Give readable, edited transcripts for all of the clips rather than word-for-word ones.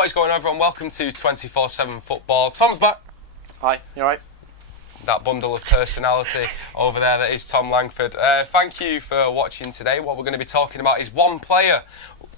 What is going on, everyone? Welcome to 24/7 Football. Tom's back. Hi, you alright? That bundle of personality over there, that is Tom Langford. Thank you for watching today. What we're going to be talking about is one player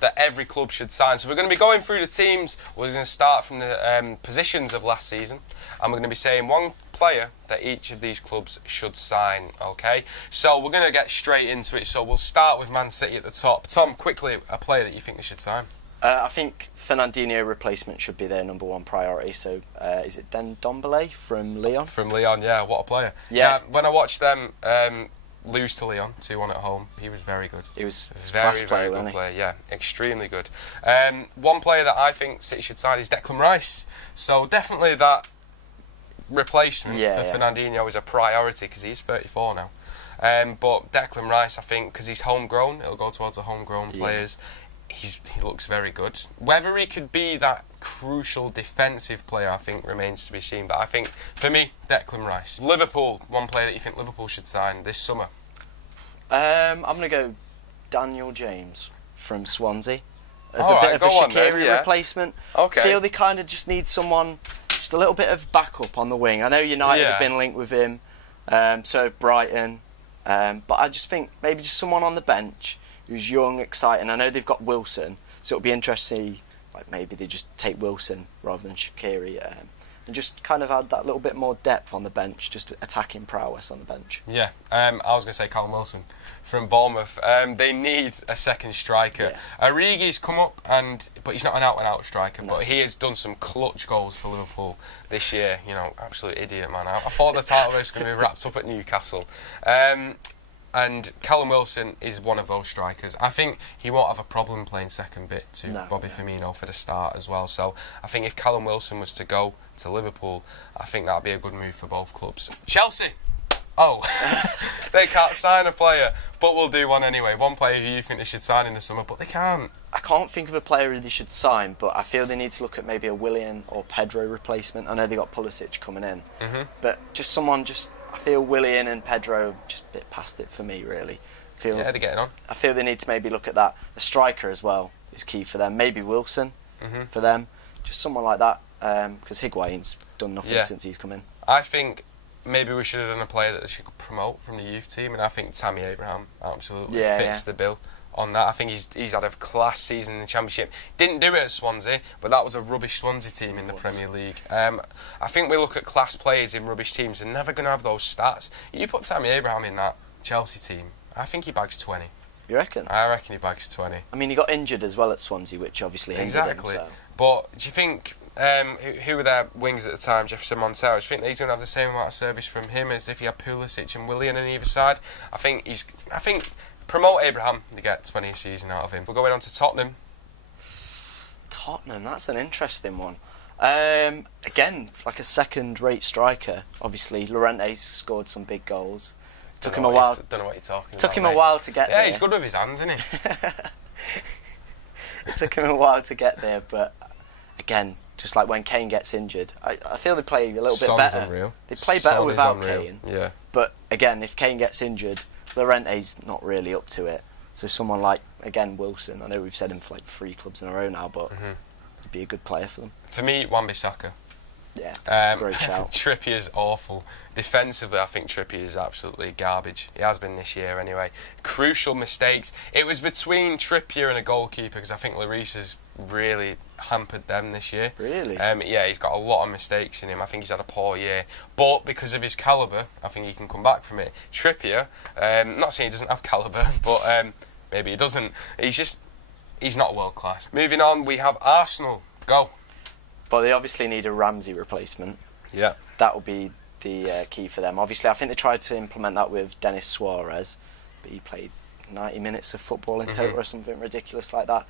that every club should sign. So we're going to be going through the teams. We're going to start from the positions of last season, and we're going to be saying one player that each of these clubs should sign, okay? So we're going to get straight into it. So we'll start with Man City at the top. Tom, quickly, a player that you think they should sign? I think Fernandinho replacement should be their #1 priority. So is it Ndombele from Lyon? From Lyon, yeah, what a player. Yeah. When I watched them lose to Lyon 2-1 at home, he was very good. He was very good player, yeah, extremely good. One player that I think City should sign is Declan Rice. So definitely that replacement for Fernandinho is a priority because he's 34 now. But Declan Rice, I think, because he's homegrown, it'll go towards the homegrown players. He looks very good. Whether he could be that crucial defensive player, I think, remains to be seen. But I think, for me, Declan Rice. Liverpool, one player that you think Liverpool should sign this summer? I'm going to go Daniel James from Swansea as a bit of a Shaqiri replacement. Okay. I feel they kind of just need someone, just a little bit of backup on the wing. I know United have been linked with him, so have Brighton. But I just think maybe just someone on the bench who's young, exciting. I know they've got Wilson, so it'll be interesting. Like maybe they just take Wilson rather than Shaqiri, and just kind of add that little bit more depth on the bench, just attacking prowess on the bench. Yeah, I was going to say Callum Wilson from Bournemouth. They need a second striker. Origi's come up, but he's not an out-and-out striker. No. But he has done some clutch goals for Liverpool this year. You know, absolute idiot, man. I thought the title race was going to be wrapped up at Newcastle. And Callum Wilson is one of those strikers. I think he won't have a problem playing second bit to Bobby Firmino for the start as well. So I think if Callum Wilson was to go to Liverpool, I think that would be a good move for both clubs. Chelsea! Oh, they can't sign a player, but we'll do one anyway. One player who you think they should sign in the summer, but they can't. I can't think of a player who they should sign, but I feel they need to look at maybe a Willian or Pedro replacement. I know they got Pulisic coming in, but just someone I feel Willian and Pedro just a bit past it for me, really. Yeah, they're getting on. I feel they need to maybe look at that. A striker as well is key for them. Maybe Wilson for them. Just someone like that, because Higuain's done nothing since he's come in. I think maybe we should have done a player that they should promote from the youth team, and I think Tammy Abraham absolutely fits the bill on that. I think he's had a class season in the Championship. Didn't do it at Swansea, but that was a rubbish Swansea team in the Premier League. I think we look at class players in rubbish teams, they're never going to have those stats. You put Tammy Abraham in that Chelsea team, I think he bags 20. You reckon? I reckon he bags 20. I mean, he got injured as well at Swansea, which obviously hindered him. So. But do you think, who were their wings at the time, Jefferson Montero, do you think he's going to have the same amount of service from him as if he had Pulisic and Willian on either side? I think promote Abraham to get 20 a season out of him. We're going on to Tottenham. Tottenham, that's an interesting one. Again, like a second-rate striker. Obviously, Llorente's scored some big goals. Took him a while. Don't know what you're talking about. Took him a while to get there. Yeah, he's good with his hands, isn't he? It took him a while to get there, but again, just like when Kane gets injured, I feel they play a little bit better. Unreal. They play better without Kane. Yeah. But again, if Kane gets injured, Llorente's not really up to it. So someone like, again, Wilson, I know we've said him for like 3 clubs in a row now, but he'd be a good player for them. For me, Wan-Bissaka. Yeah, that's a great shout. Trippier's awful. Defensively, I think Trippier is absolutely garbage. He has been this year anyway. Crucial mistakes. It was between Trippier and a goalkeeper because I think Lloris has really hampered them this year. Really? Yeah, he's got a lot of mistakes in him. I think he's had a poor year. But because of his calibre, I think he can come back from it. Trippier, not saying he doesn't have calibre, but maybe he doesn't. He's not world class. Moving on, we have Arsenal. Go. But they obviously need a Ramsey replacement. Yeah. That will be the key for them. Obviously, I think they tried to implement that with Denis Suarez, but he played 90 minutes of football in total or something ridiculous like that.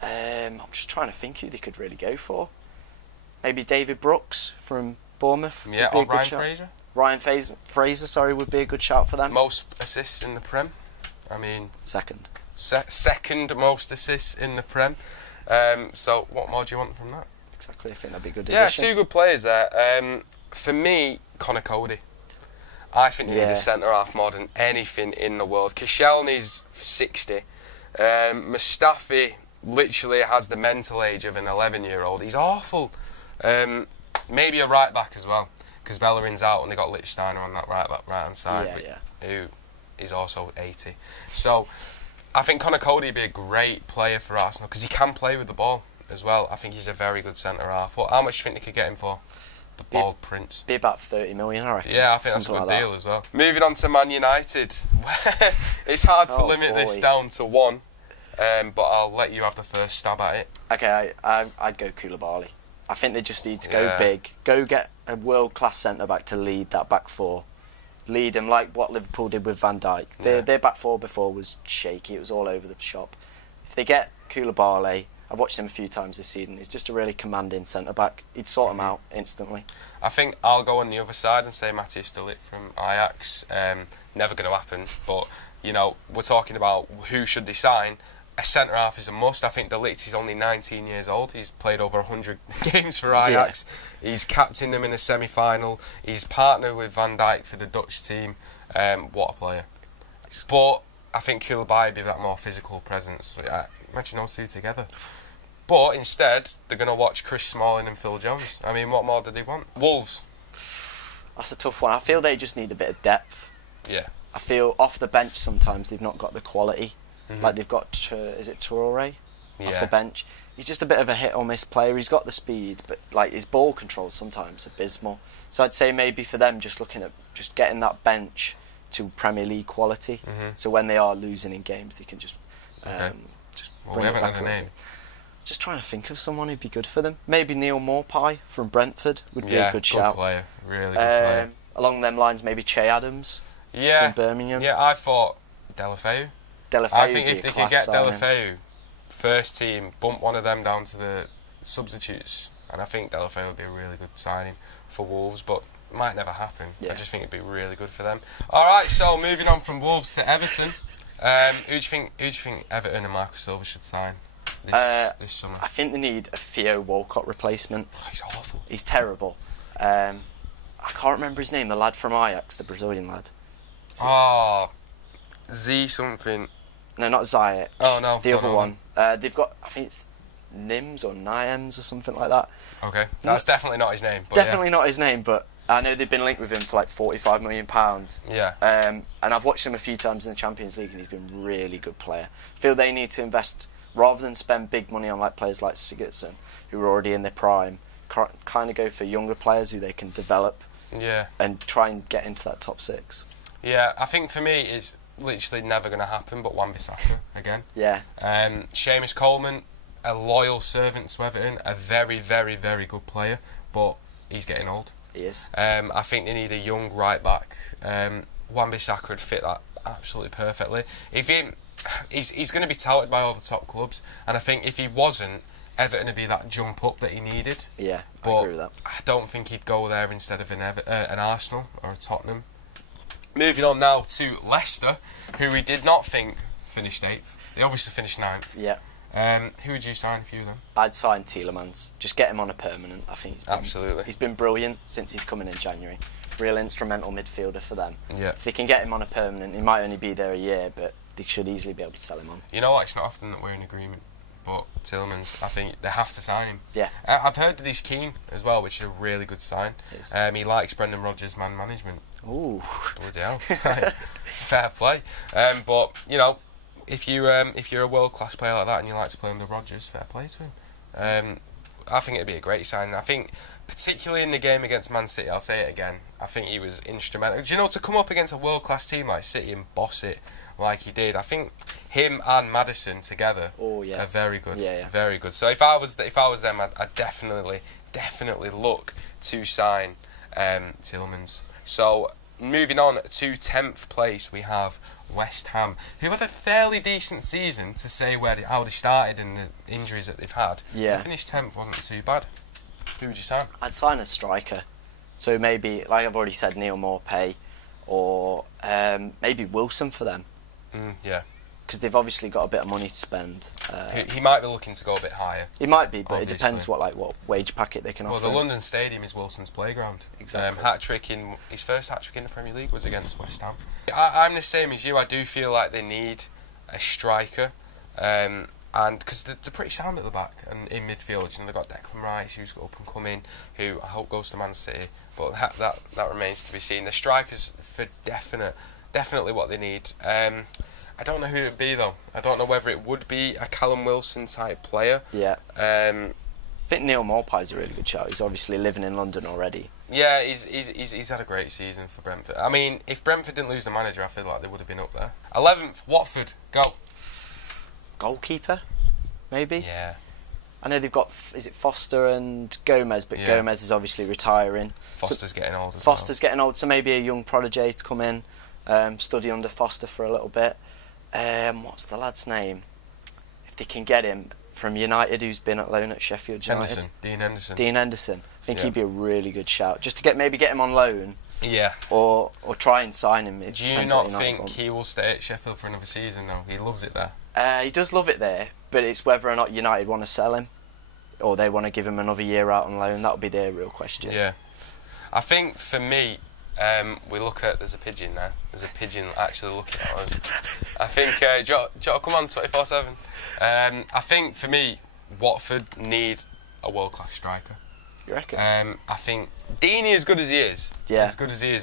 I'm just trying to think who they could really go for. Maybe David Brooks from Bournemouth. Yeah, or Ryan Fraser. Ryan Fraser, would be a good shout for them. Most assists in the Prem. I mean... Second. Second most assists in the Prem. So what more do you want from that? Exactly, I think that'd be a good addition. Yeah, 2 good players there. For me, Connor Cody. I think you need a centre-half more than anything in the world. Koscielny's 60. Mustafi literally has the mental age of an 11-year-old. He's awful. Maybe a right back as well, because Bellerin's out and they got Lichtsteiner on that right hand side, who is also 80. So I think Conor Cody would be a great player for Arsenal because he can play with the ball as well. I think he's a very good centre half. How much do you think they could get him for? The bald prince. Be about 30 million, I reckon. Yeah, I think that's a good deal as well. Moving on to Man United. It's hard to limit this down to one, but I'll let you have the first stab at it. Okay, I'd go Koulibaly. I think they just need to go big. Go get a world-class centre-back to lead that back four. Lead them like what Liverpool did with Van Dijk. Their back four before was shaky. It was all over the shop. If they get Koulibaly, I've watched him a few times this season. He's just a really commanding centre-back. He'd sort them out instantly. I think I'll go on the other side and say Matthias de Ligt from Ajax. Never going to happen, but you know, we're talking about who should they sign. A centre-half is a must. I think de Ligt is only 19 years old. He's played over 100 games for Ajax. Yeah. He's captained them in a semi-final. He's partnered with Van Dijk for the Dutch team. What a player. But I think Koulibaly would be that more physical presence. Imagine those two together. But instead, they're going to watch Chris Smalling and Phil Jones. I mean, what more do they want? Wolves. That's a tough one. I feel they just need a bit of depth. Yeah. I feel off the bench sometimes they've not got the quality. Like they've got, is it Traoré off the bench? He's just a bit of a hit or miss player. He's got the speed, but like his ball control sometimes abysmal. So I'd say maybe for them, just looking at just getting that bench to Premier League quality. So when they are losing in games, they can just we haven't had a name. Just trying to think of someone who'd be good for them. Maybe Neil Maupay from Brentford would be a good shout. Player, really good player. Along them lines, maybe Che Adams from Birmingham. Yeah, I thought Deulofeu. I think if they could get Deulofeu first team, bump one of them down to the substitutes, and I think Deulofeu would be a really good signing for Wolves, but it might never happen. I just think it'd be really good for them. Alright, so moving on from Wolves to Everton. Who do you think Everton and Marco Silva should sign this summer? I think they need a Theo Walcott replacement. Oh, he's awful. He's terrible. I can't remember his name, the lad from Ajax, the Brazilian lad. Z something. No, not Ziyech. Oh no, the other one. They've got, I think it's Nims or Niams or something like that. Okay, that's definitely not his name. But definitely not his name, but I know they've been linked with him for like £45 million. Yeah. And I've watched him a few times in the Champions League, and he's been a really good player. I feel they need to invest rather than spend big money on like players like Sigurdsson, who are already in their prime. Kind of go for younger players who they can develop. Yeah. And try and get into that top six. Yeah, I think for me it's literally never going to happen, but Wan-Bissaka again. Yeah. Seamus Coleman, a loyal servant to Everton, a very, very, very good player, but he's getting old. He is. I think they need a young right back. Wan-Bissaka would fit that absolutely perfectly. If he's going to be touted by all the top clubs, and I think if he wasn't, Everton would be that jump up that he needed. Yeah, but I agree with that. I don't think he'd go there instead of an Arsenal or a Tottenham. Moving on now to Leicester, who we did not think finished 8th. They obviously finished 9th. Yeah. Who would you sign for you then? I'd sign Tielemans. Just get him on a permanent. I think absolutely. He's been brilliant since he's come in January. Real instrumental midfielder for them. Yeah. If they can get him on a permanent, he might only be there a year, but they should easily be able to sell him on. You know what? It's not often that we're in agreement, but Tielemans, I think they have to sign him. Yeah. I've heard that he's keen as well, which is a really good sign. He likes Brendan Rodgers' man management. Ooh. Bloody hell. Fair play. But, you know, if you're a world-class player like that and you like to play under Rodgers, fair play to him. I think it'd be a great signing. I think, particularly in the game against Man City, I'll say it again, I think he was instrumental. Do you know, to come up against a world-class team like City and boss it like he did, I think him and Maddison together are very good. Very good. So if I was them, I'd definitely look to sign Tielemans. So moving on to 10th place, we have West Ham, who had a fairly decent season to say how they started and the injuries that they've had. Yeah. To finish 10th wasn't too bad. Who would you sign? I'd sign a striker. So maybe, like I've already said, Neil Maupay, or maybe Wilson for them. Yeah. Because they've obviously got a bit of money to spend. He might be looking to go a bit higher. He might be, but obviously. It depends what wage packet they can offer. Well, the London Stadium is Wilson's playground. Exactly. His first hat-trick in the Premier League was against West Ham. I'm the same as you. I do feel like they need a striker. And because they're pretty sound at the back and in midfield, you know, they've got Declan Rice, who's up and coming, who I hope goes to Man City, but that remains to be seen. The strikers for definitely what they need. I don't know who it would be though. I don't know whether it would be a Callum Wilson type player. Yeah. I think Neil Maupay's a really good shout. He's obviously living in London already. Yeah, he's had a great season for Brentford. I mean, if Brentford didn't lose the manager, I feel like they would have been up there. 11th, Watford, go. Goalkeeper, maybe? Yeah. I know they've got, is it Foster and Gomez, but Gomez is obviously retiring. Foster's getting old as Foster's getting old, so maybe a young prodigy to come in, study under Foster for a little bit. What's the lad's name? If they can get him from United, who's been at loan at Sheffield United. Dean Henderson. Dean Henderson. I think he'd be a really good shout. Just to maybe get him on loan. Yeah. Or try and sign him. Do you not think he will stay at Sheffield for another season now? He loves it there. He does love it there, but it's whether or not United want to sell him or they want to give him another year out on loan. That would be their real question. Yeah. I think for me, we look at, there's a pigeon there. There's a pigeon actually looking at us. I think, do you want to come on 24/7? I think for me, Watford need a world-class striker. You reckon? I think Deeney, as good as he is,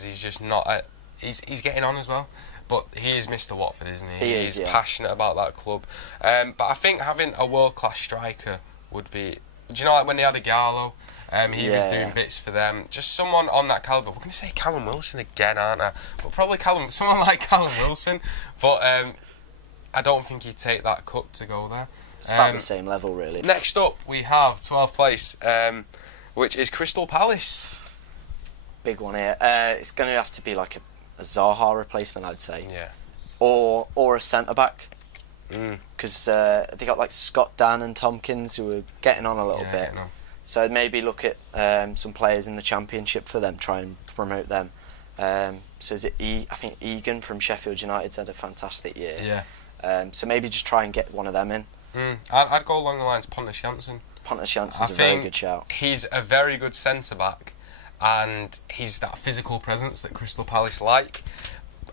he's just not. He's getting on as well, but he is Mr. Watford, isn't he? He's passionate about that club. But I think having a world-class striker would be. Do you know, like when they had a Gallo, he was doing bits for them. Just someone on that calibre. We're going to say Callum Wilson again, aren't I? But probably someone like Callum Wilson. But I don't think he'd take that cut to go there. It's about the same level, really. Next up, we have 12th place, which is Crystal Palace. Big one here. It's going to have to be like a Zaha replacement, I'd say. Yeah. Or a centre-back. Because they got like Scott Dan and Tompkins who are getting on a little bit. So I'd maybe look at some players in the Championship for them, try and promote them. So is it I think Egan from Sheffield United's had a fantastic year. Yeah. So maybe just try and get one of them in. I'd go along the lines Pontus Jansson. Pontus Jansson's a very good shout. He's a very good centre-back and he's that physical presence that Crystal Palace like.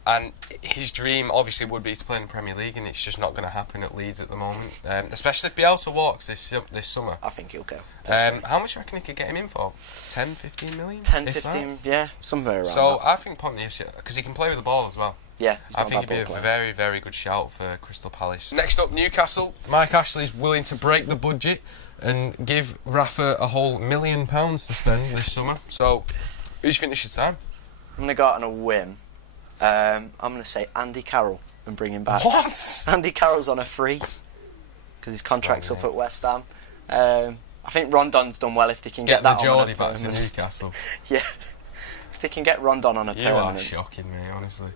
And his dream obviously would be to play in the Premier League, and it's just not going to happen at Leeds at the moment. Especially if Bielsa walks this summer. I think he'll go. How much do you reckon he could get him in for? 10, 15 million? 10, 15, yeah, somewhere around So that. I think Pontus, because he can play with the ball as well. Yeah, I think he'd be a very, very good shout for Crystal Palace. Next up, Newcastle. Mike Ashley's willing to break the budget and give Rafa a whole £1 million to spend this summer. So, who do you think they should sign? I'm going to go out on a whim. I'm going to say Andy Carroll and bring him back. What? Andy Carroll's on a free because his contract's up at West Ham. I think Rondon's done well if they can get that on Geordie back to Newcastle. Yeah. If they can get Rondon on a permanent. You are shocking me, honestly.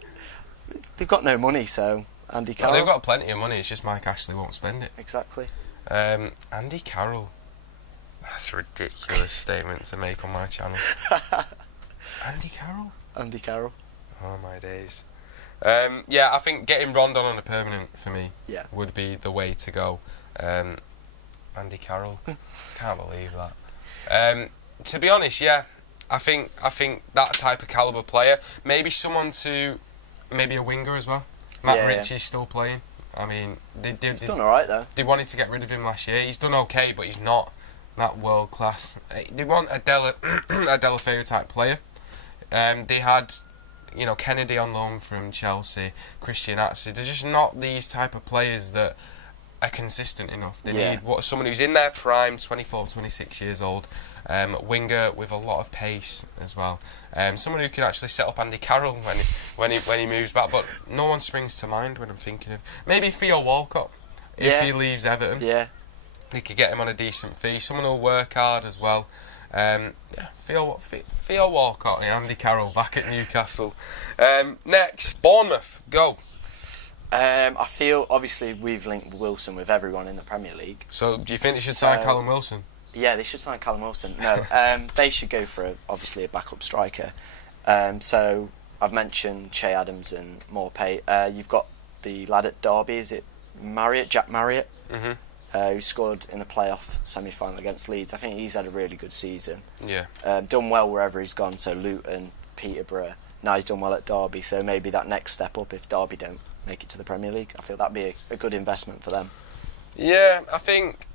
They've got no money, so Andy Carroll. Well, they've got plenty of money, it's just Mike Ashley won't spend it. Exactly. Andy Carroll. That's a ridiculous statement to make on my channel. Andy Carroll? Andy Carroll. Oh my days. Yeah, I think getting Rondon on a permanent for me would be the way to go. Andy Carroll, can't believe that. To be honest, yeah, I think that type of calibre player, maybe maybe a winger as well. Matt Ritchie's still playing. I mean, he's done all right though. They wanted to get rid of him last year. He's done okay, but he's not that world class. They want a Deulofeu type player. They had, Kennedy on loan from Chelsea, Christian Atsu. They're just not these type of players that are consistent enough. They need someone who's in their prime, 24, 26 years old, winger with a lot of pace as well. Someone who can actually set up Andy Carroll when he moves back. But no one springs to mind when I'm thinking of maybe Theo Walcott if he leaves Everton. Yeah, they could get him on a decent fee. Someone who'll work hard as well. Theo Walcott and Andy Carroll back at Newcastle. Next, Bournemouth, go. I feel, obviously, we've linked Wilson with everyone in the Premier League. So, do you think they should sign Callum Wilson? Yeah, they should sign Callum Wilson. No, they should go for, obviously, a backup striker. So, I've mentioned Che Adams and Maupay. You've got the lad at Derby, is it Jack Marriott? Mm-hmm. Who scored in the playoff semi-final against Leeds. I think he's had a really good season. Yeah. Done well wherever he's gone, so Luton, Peterborough. Now he's done well at Derby, so maybe that next step up if Derby don't make it to the Premier League. I feel that'd be a good investment for them. Yeah, I think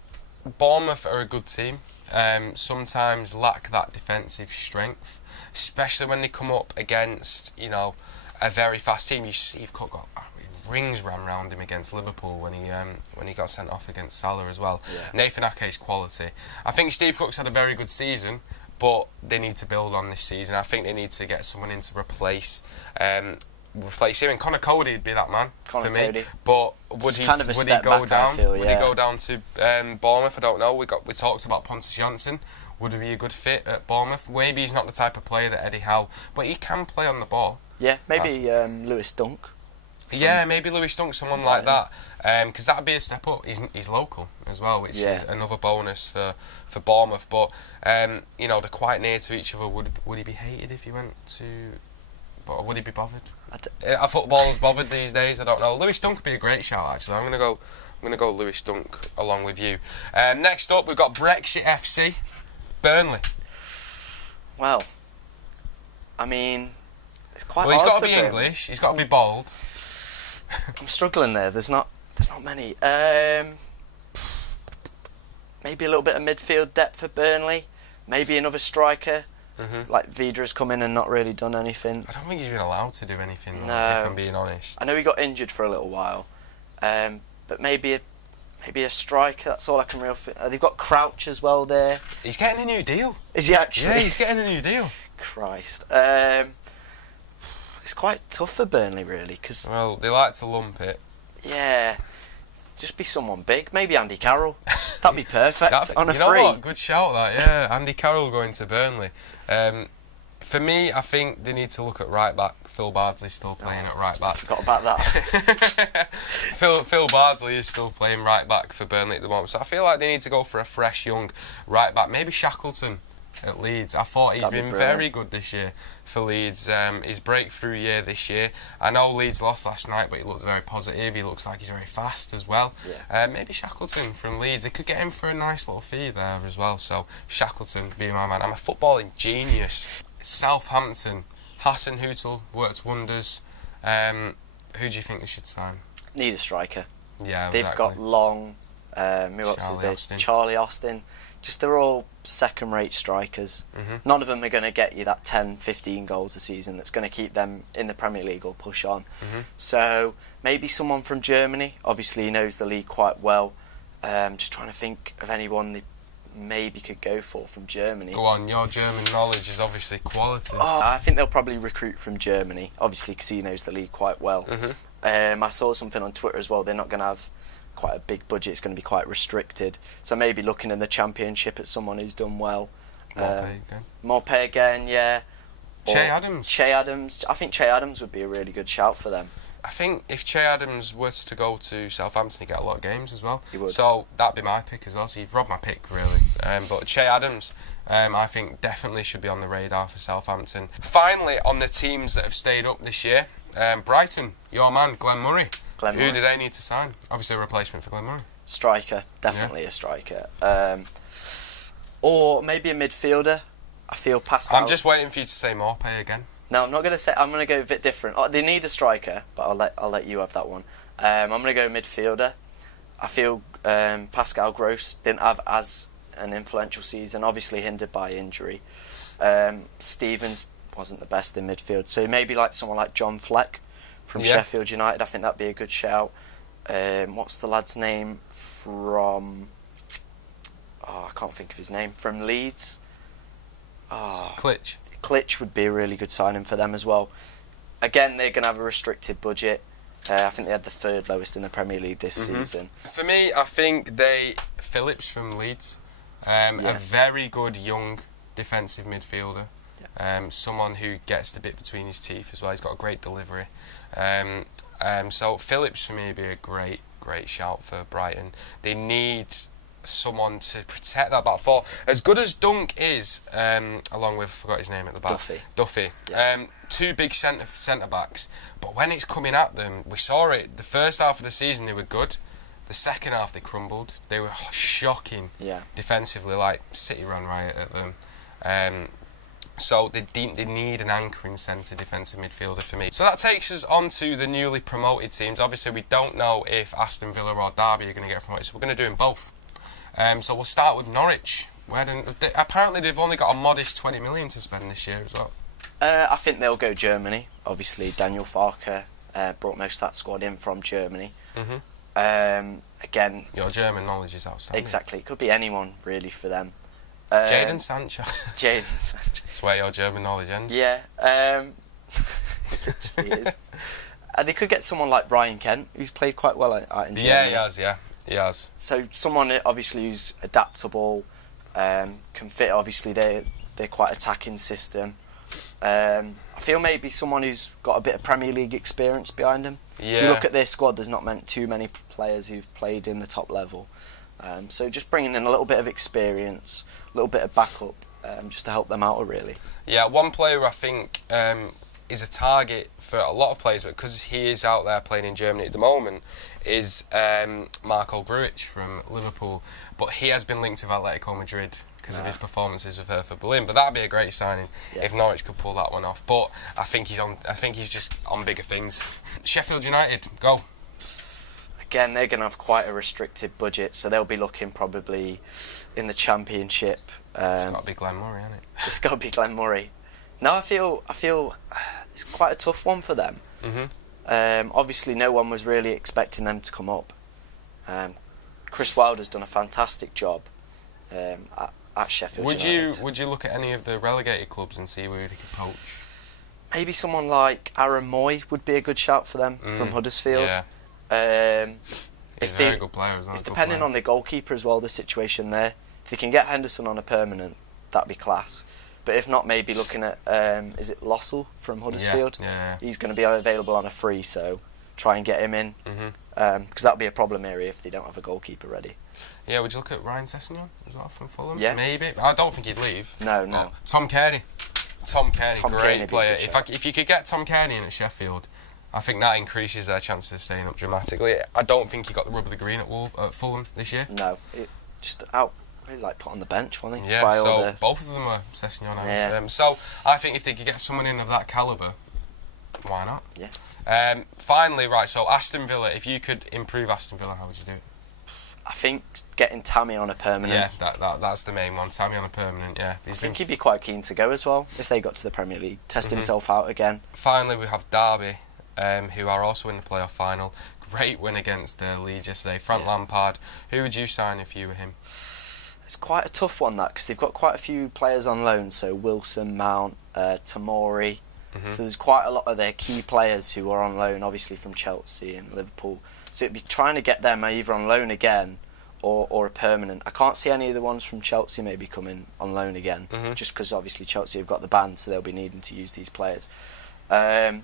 Bournemouth are a good team. Sometimes lack that defensive strength, especially when they come up against, you know, a very fast team. Steve Cook got rings ran round him against Liverpool when he got sent off against Salah as well. Yeah. Nathan Ake's quality. I think Steve Cook's had a very good season, but they need to build on this season. I think they need to get someone in to replace him. And Connor Cody would be that man for me. Cody. But would he go down? Would he go down to Bournemouth? I don't know. We talked about Pontus Jansson. Would he be a good fit at Bournemouth? Maybe he's not the type of player that Eddie Howe, but he can play on the ball. Yeah, maybe Lewis Dunk. Yeah, maybe Lewis Dunk, someone like that, because that'd be a step up. He's local as well, which is another bonus for Bournemouth. But you know, they're quite near to each other. Would he be hated if he went to? Or would he be bothered? Are footballers bothered these days? I don't know. Lewis Dunk would be a great shout, actually. I'm gonna go Lewis Dunk along with you. Next up, we've got Brexit FC, Burnley. Well, I mean, it's quite. Well, he's got to be English. He's got to be bold. I'm struggling there. There's not many. Maybe a little bit of midfield depth for Burnley. Maybe another striker. Like Vidra's come in and not really done anything. I don't think he's been allowed to do anything. No. If I'm being honest. I know he got injured for a little while, but maybe a striker. That's all I can really think. They've got Crouch as well there. He's getting a new deal. Is he actually? Yeah, he's getting a new deal. Christ. It's quite tough for Burnley, really, because... Well, they like to lump it. Yeah. Just be someone big. Maybe Andy Carroll. That'd be perfect on a free. You know what? Good shout, that, yeah. Andy Carroll going to Burnley. For me, I think they need to look at right-back. Phil Bardsley's still playing at right-back. I forgot about that. Phil Bardsley is still playing right-back for Burnley at the moment. So I feel like they need to go for a fresh, young right-back. Maybe Shackleton at Leeds. I thought he's been very good this year for Leeds. His breakthrough year this year. I know Leeds lost last night, but he looks very positive. He looks like he's very fast as well. Yeah. Maybe Shackleton from Leeds. They could get him for a nice little fee there as well. So Shackleton would be my man. I'm a footballing genius. Southampton. Hassan Hüttl worked wonders. Who do you think they should sign? Need a striker. Yeah, they've got Long. Charlie Austin. Just they're all second-rate strikers. None of them are going to get you that 10, 15 goals a season that's going to keep them in the Premier League or push on. So maybe someone from Germany. Obviously, he knows the league quite well. Just trying to think of anyone they maybe could go for from Germany. Go on, your German knowledge is obviously quality. Oh, I think they'll probably recruit from Germany, obviously, because he knows the league quite well. I saw something on Twitter as well. They're not going to have quite a big budget. It's going to be quite restricted, so maybe looking in the Championship at someone who's done well. More pay again, yeah. Che Adams. I think Che Adams would be a really good shout for them. I think if Che Adams was to go to Southampton, he'd get a lot of games as well. He would. So that'd be my pick as well. So you've robbed my pick, really. But Che Adams, I think definitely should be on the radar for Southampton. Finally, on the teams that have stayed up this year, Brighton, your man, Glenn Murray. Who do they need to sign? Obviously a replacement for Glenn Murray. Striker, definitely a striker. Or maybe a midfielder. I feel Pascal. I'm just waiting for you to say Maupay again. No, I'm not going to say. I'm going to go a bit different. They need a striker, but I'll let you have that one. I'm going to go midfielder. I feel Pascal Gross didn't have as an influential season, obviously hindered by injury. Stevens wasn't the best in midfield, so maybe like someone like John Fleck from Sheffield United. I think that'd be a good shout. What's the lad's name from? Oh, I can't think of his name. From Leeds. Oh, Klitsch. Klitsch would be a really good signing for them as well. Again, they're going to have a restricted budget. I think they had the third lowest in the Premier League this season. For me, I think Phillips from Leeds, a very good young defensive midfielder. Someone who gets the bit between his teeth as well. He's got a great delivery. So Phillips for me would be a great shout for Brighton. They need someone to protect that back four. As good as Dunk is, along with, I forgot his name at the back. Duffy. Yeah. Two big centre backs, but when it's coming at them, we saw it. The first half of the season they were good. The second half they crumbled. They were shocking defensively. Like City ran riot at them. So they need an anchoring centre defensive midfielder for me. So that takes us on to the newly promoted teams. Obviously, we don't know if Aston Villa or Derby are going to get promoted, so we're going to do them both. So we'll start with Norwich. Apparently, they've only got a modest 20 million to spend this year as well. I think they'll go Germany. Obviously, Daniel Farke brought most of that squad in from Germany. Again, your German knowledge is outstanding. Exactly, it could be anyone really for them. Jadon Sancho. Jadon Sancho. That's where your German knowledge ends. Yeah. He is. And they could get someone like Ryan Kent, who's played quite well in Germany. Yeah, he has. Yeah, he has. So someone obviously who's adaptable, can fit. Obviously, they're quite attacking system. I feel maybe someone who's got a bit of Premier League experience behind them. Yeah. If you look at their squad, there's not too many players who've played in the top level. So just bringing in a little bit of experience, a little bit of backup, just to help them out, really. Yeah, one player I think is a target for a lot of players, but because he is out there playing in Germany at the moment, is Marco Grujic from Liverpool. But he has been linked with Atletico Madrid because of his performances with Hertha Berlin. But that'd be a great signing if Norwich could pull that one off. But I think he's just on bigger things. Sheffield United, go. Again, they're going to have quite a restricted budget, so they'll be looking probably in the Championship. It's got to be Glenn Murray, hasn't it? It's got to be Glenn Murray. No, I feel it's quite a tough one for them. Obviously, no one was really expecting them to come up. Chris Wilder's done a fantastic job at Sheffield United. Would you look at any of the relegated clubs and see where he could poach? Maybe someone like Aaron Moy would be a good shout for them from Huddersfield. Yeah. He's a very good player, isn't he? It's depending on the goalkeeper as well, the situation there. If they can get Henderson on a permanent, that'd be class. But if not, maybe looking at, is it Lossell from Huddersfield? Yeah. He's going to be available on a free, so try and get him in. Because that'll be a problem area if they don't have a goalkeeper ready. Yeah, would you look at Ryan Sessegnon as well from Fulham? Yeah. Maybe. I don't think he'd leave. No. Tom Kearney. Great player. If you could get Tom Kearney in at Sheffield, I think that increases their chances of staying up dramatically. I don't think he got the rub of the green at Fulham this year. No, just out, really like put on the bench, wasn't he? Yeah, so both of them are Sessegnon out. Yeah. So I think if they could get someone in of that calibre, why not? Yeah. Finally, right, so Aston Villa, if you could improve Aston Villa, how would you do it? I think getting Tammy on a permanent. Yeah, that's the main one. Tammy on a permanent, yeah. I think he'd be quite keen to go as well if they got to the Premier League, test himself out again. Finally, we have Derby, who are also in the playoff final. Great win against Leeds yesterday. Frank Lampard. Who would you sign if you were him? It's quite a tough one, that, because they've got quite a few players on loan. So Wilson, Mount, Tomori. So there's quite a lot of their key players who are on loan, obviously from Chelsea and Liverpool. So it'd be trying to get them either on loan again or a permanent. I can't see any of the ones from Chelsea maybe coming on loan again, just because obviously Chelsea have got the ban, so they'll be needing to use these players. But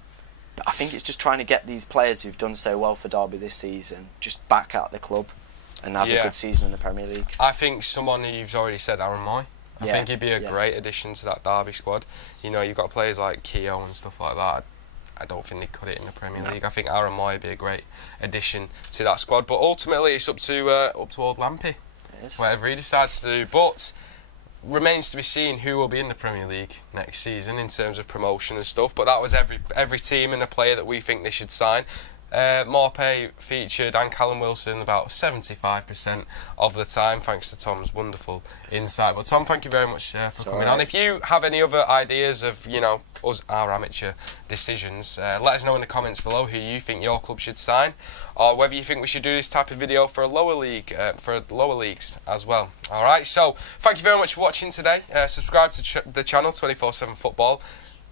I think it's just trying to get these players who've done so well for Derby this season just back at the club and have a good season in the Premier League. I think someone who you've already said, Aaron Moy. I think he'd be a great addition to that Derby squad. You know, you've got players like Keogh and stuff like that. I don't think they cut it in the Premier League. I think Aaron Moy would be a great addition to that squad. But ultimately, it's up to old Lampy, whatever he decides to do. But remains to be seen who will be in the Premier League next season in terms of promotion and stuff. But that was every team and a player that we think they should sign. Morpay featured and Callum Wilson about 75% of the time, thanks to Tom's wonderful insight. But Tom, thank you very much for coming on. If you have any other ideas of, you know, our amateur decisions, let us know in the comments below who you think your club should sign, or whether you think we should do this type of video for a lower league, for lower leagues as well. All right, so thank you very much for watching today. Subscribe to the channel 24/7 Football.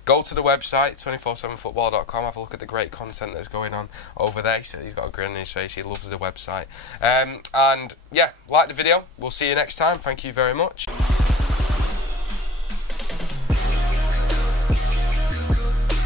Go to the website, 247football.com, have a look at the great content that's going on over there. He said he's got a grin on his face, he loves the website. And yeah, like the video, we'll see you next time. Thank you very much.